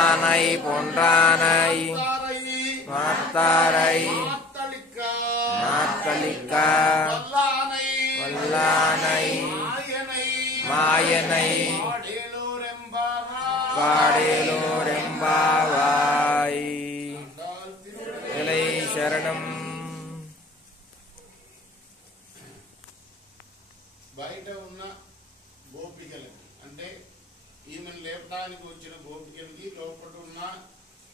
பொன்னானை பொன்றானை மாத்தாரை மாத்தளிக்க வல்லானை மாயனை பாடேலோரெம்பாவாய். இலை శరణం. బయట ఉన్న గోపికలకి అంటే ఈమెను లేపడానికి వచ్చిన గోపికలకి లోపల ఉన్న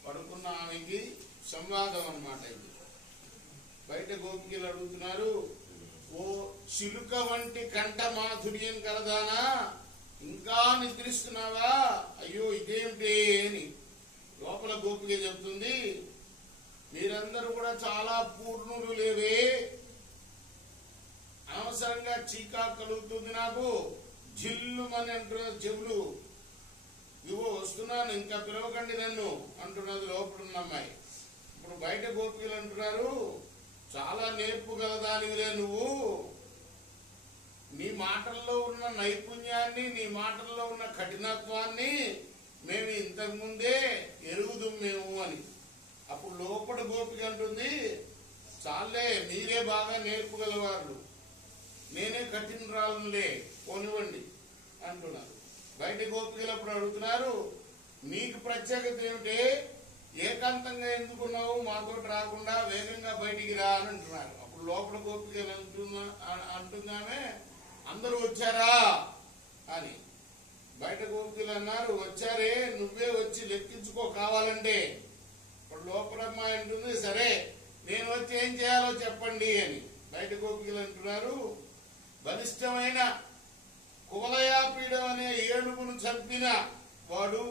పడుకున్న ఆమెకి సంవాదం అన్నమాట. ఇది బయట గోపికలు అడుగుతున్నారు, ఓ చిలుక వంటి కంఠ మాధుర్యం కలదానా, ఇంకా నిద్రిస్తున్నావా? అయ్యో ఇదేమిటి అని. లోపల గోపిక చెబుతుంది, మీరందరూ కూడా చాలా పూర్ణులు లేవే, అనవసరంగా చీకా కలుగుతుంది, నాకు జిల్లు అని అంటున్న చెవులు, ఇవో వస్తున్నాను, ఇంకా పిలవకండి నన్ను అంటున్నది లోపల ఉన్న అమ్మాయి. ఇప్పుడు బయట గోపికలు అంటున్నారు, చాలా నేర్పు గలదానివిలే నువ్వు, నీ మాటల్లో ఉన్న నైపుణ్యాన్ని, నీ మాటల్లో ఉన్న కఠినత్వాన్ని మేము ఇంతకు ముందే ఎరుగుదు మేము అని. అప్పుడు లోపల గోపిక అంటుంది, చాలే మీరే బాగా నేర్పుగలవారు, నేనే కఠినరాలులే పోనివ్వండి అంటున్నారు. బయట గోపికలు అప్పుడు అడుగుతున్నారు, నీకు ప్రత్యేకత ఏమిటి, ఏకాంతంగా ఎందుకున్నావు, మాతో రాకుండా వేగంగా బయటికి రా అని అంటున్నారు. అప్పుడు లోపల గోపికలు అంటున్నామే, అందరూ వచ్చారా అని. బయట గోపికలు అన్నారు, వచ్చారే, నువ్వే వచ్చి లెక్కించుకో కావాలంటే. ఇప్పుడు లోపల అమ్మాయి అంటుంది, సరే నేను వచ్చి ఏం చేయాలో చెప్పండి అని. బయట గోపికలు అంటున్నారు, బలిష్టమైన కువలయాపీడం అనే ఏనుగును చంపిన వాడు,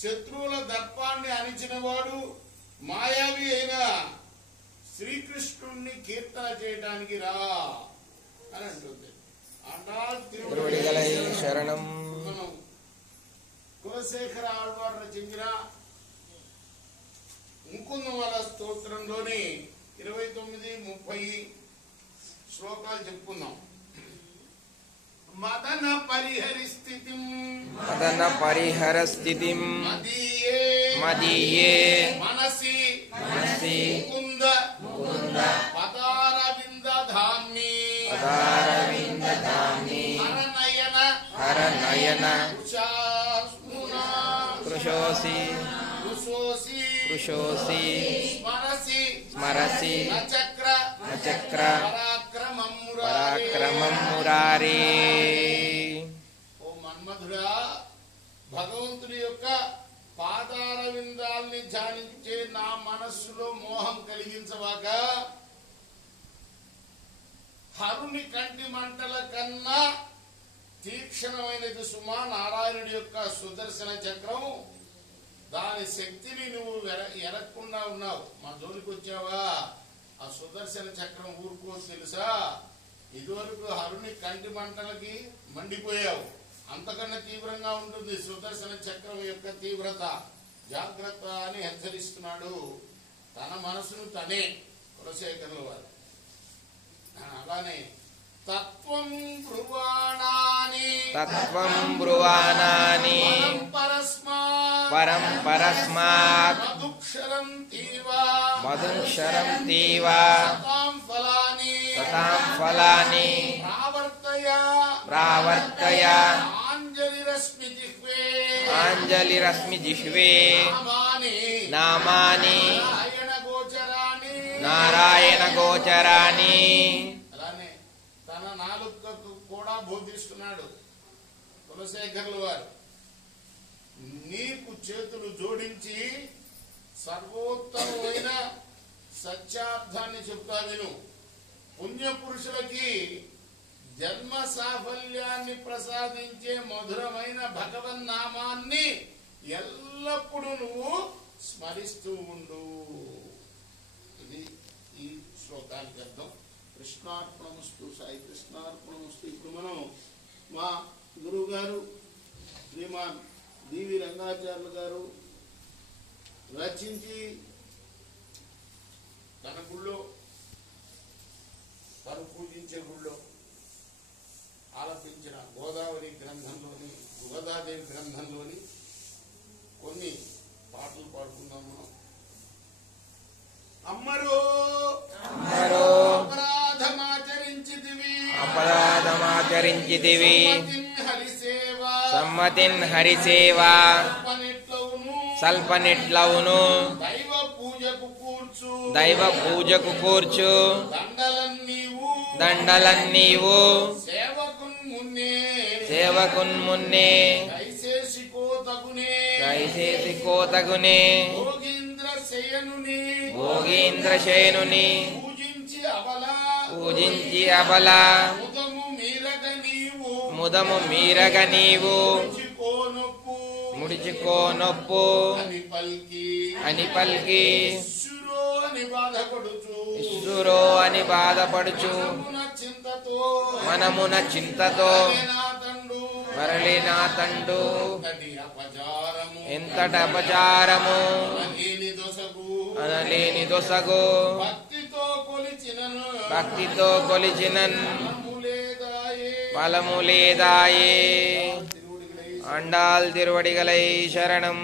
శత్రువుల దర్పాన్ని అణిచిన వాడు, మాయావి అయిన శ్రీకృష్ణుణ్ణి కీర్తన చేయడానికి రా అని అంటుంది. శరణం. కులశేఖర ఆళ్వార్ రచించిన ముకుందమాల స్తోత్రంలోని 29-30 శ్లోకాలు చెప్పుకుందాం. మదన పరిహర స్థితిం మదీయే మనసి ముకుంద పదారవిందధామ్ని హరనయన కృశోసి స్మరసి నచక్ర పరాక్రమం మురారే. ఓ మన్మధుడా, భగవంతుడి యొక్క పాదారవిందాల్ని ధ్యానించే నా మనస్సులో మోహం కలిగించవాక, హరుని కంటి మంటల కన్నా తీక్షణమైనది సుమా నారాయణుడి యొక్క సుదర్శన చక్రం. దాని శక్తిని నువ్వు ఎరగకుండా ఉన్నావు, మా జోలికి వచ్చావా? ఆ సుదర్శన చక్రం ఊరుకో తెలుసా, ఇదివరకు హరుని కంటి మంటలకి మండిపోయావు, అంతకన్నా తీవ్రంగా ఉంటుంది సుదర్శన చక్రం యొక్క తీవ్రత, జాగ్రత్త అని హెచ్చరిస్తున్నాడు తన మనసును తనే కులశేఖరుల వారు. అలానే తత్వం బ్రువాణాని పరం పరస్మాత్ మధుక్షరం తీవా సతాం ఫలాని ప్రావర్తయ ఆంజలిరశ్మి జిహ్వే నామాని నారాయణ గోచరాని. అలానే తన నాలుకకు కూడా బోధిస్తున్నాడు కులశేఖరుల వారు. నీకు చేతులు జోడించి సర్వోత్తమైన సత్యార్థాన్ని చెప్తా విను. పుణ్యపురుషులకి జన్మ సాఫల్యాన్ని ప్రసాదించే మధురమైన భగవన్నామాన్ని ఎల్లప్పుడూ నువ్వు స్మరిస్తూ ఉండు. ఇది ఈ శ్లోకానికి అర్థం. కృష్ణార్పణమస్తు, సాయి కృష్ణార్పణమస్తు. ఇప్పుడు మనం మా గురువు గారు శ్రీమాన్ డివి రంగాచార్యులు గారు రచించి తన గుళ్ళో, తను పూజించే గుళ్ళో ఆలపించిన గోదాదేవి గ్రంథంలోని కొన్ని పలికితివి సమ్మతిన్ హరిసేవా సల్పనిట్లవును దైవ పూజకు కూర్చు దండలన్నీవు సేవకున్మున్నే దయచేసి కోతగునే భోగీంద్రశయనుని పూజించి అబల ముదము మీరగ నీవు ముడిచుకో నొప్పు అని పల్కి ఇస్సురో అని బాధపడుచు మనమున చింతతో మరలి నా తండు ఎంతట అపచారము అనలేని దొసగు భక్తితో కొలిచినన్ ఫలము లేదాయే ఆండాల్ తిరువడిగలై శరణం.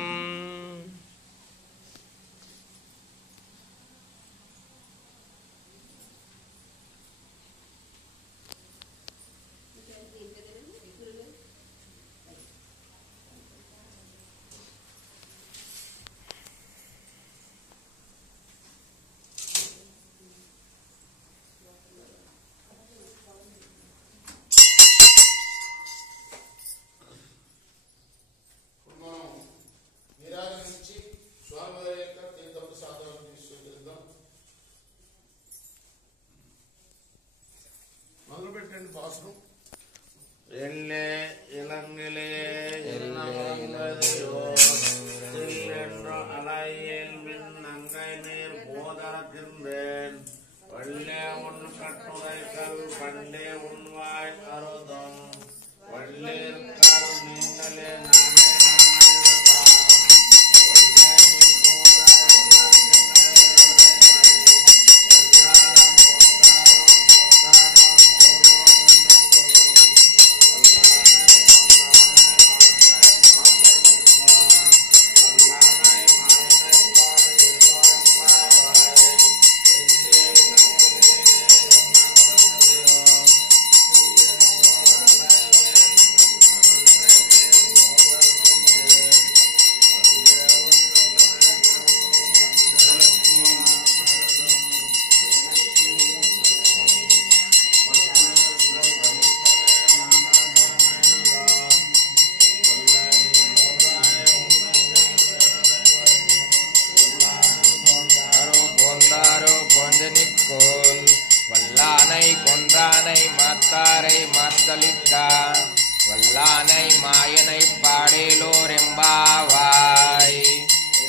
எல்லே இளங்கிலே அலையில் மின் நங்கை நீர் போதரக்கின்றேன் வள்ளே உன் கட்டுரைகள் பண்டே உன்வாய் அருதம் வள்ளீர் கரு நீங்களே வல்லானை கொன்றானை மாத்தாரை மாத்தலிக்கா வல்லானை மாயனை பாடேலோரெம்பாவாய்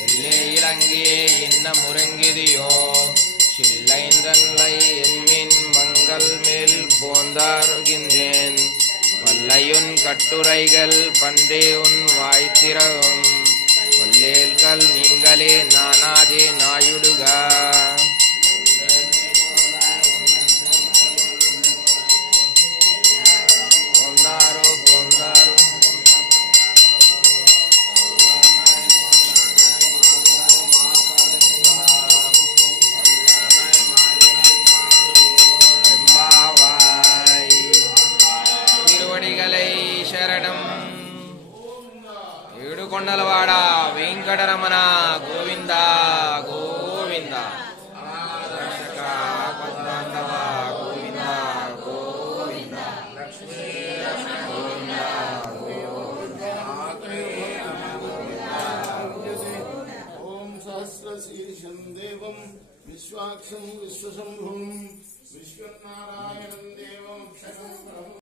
எல்லே இலங்கியே இன்ன முருங்கிதியோ சில்லைந்தன்லை என்மின் மங்கள் மேல் போந்தாருகின்றேன் வல்லையுன் கட்டுரைகள் பன்றே உன் வாய்த்திரவும் வல்லேல்கள் நீங்களே நானாதே நாயுடுகா శరణం. ఏడుకొండలవాడ వెంకటరమణ గోవింద గోవింద రక్షక పద్మాంధవ గోవింద గోవింద గోవింద ఓం సహస్రశీర్షం దేవం విశ్వాక్షం విశ్వశంభుం విశ్వనారాయణం దేవం